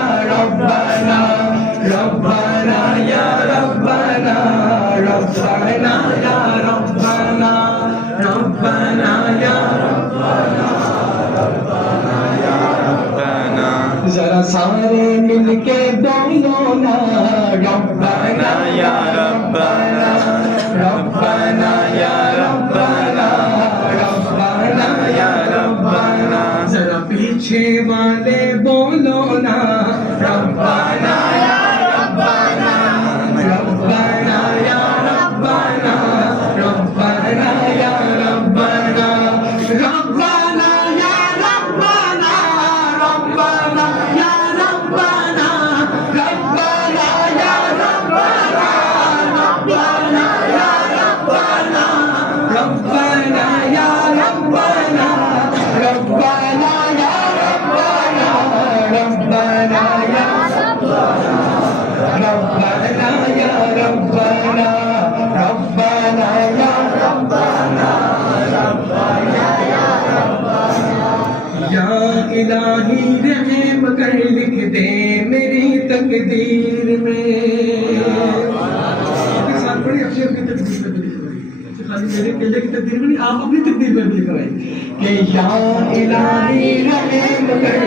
या रब्बाना रब्बाना या रब्बाना रब्बाना या रब्बाना रब्बाना या रब्बाना जरा सारे मिलके बोलो ना रब्बाना या रब्बाना रब्बाना या रब्बाना रब्बाना या रब्बाना जरा पीछे वाले बोलो ना रब्बाना या रब्बाना रब्बाना या रब्बाना रब्बाना या रब्बाना रब्बाना या रब्बाना रब्बाना या रब्बाना रब्बाना या रब्बाना रब्बाना या रब्बाना रब्बाना या रब्बाना रब्बाना या रब्बाना रब्बाना या रब्बाना या रब्बाना रब्बाना या रब्बाना रब्बाना या रब्बाना या इलाही रहम कर लिख दे मेरी तकदीर में साथ बड़ी अक्षर की तकदीर में लिख रहे खाली मेरे केले की तकदीर में नहीं आप अपनी तकदीर में भी लिख रहे हैं कि या इलाही रहम कर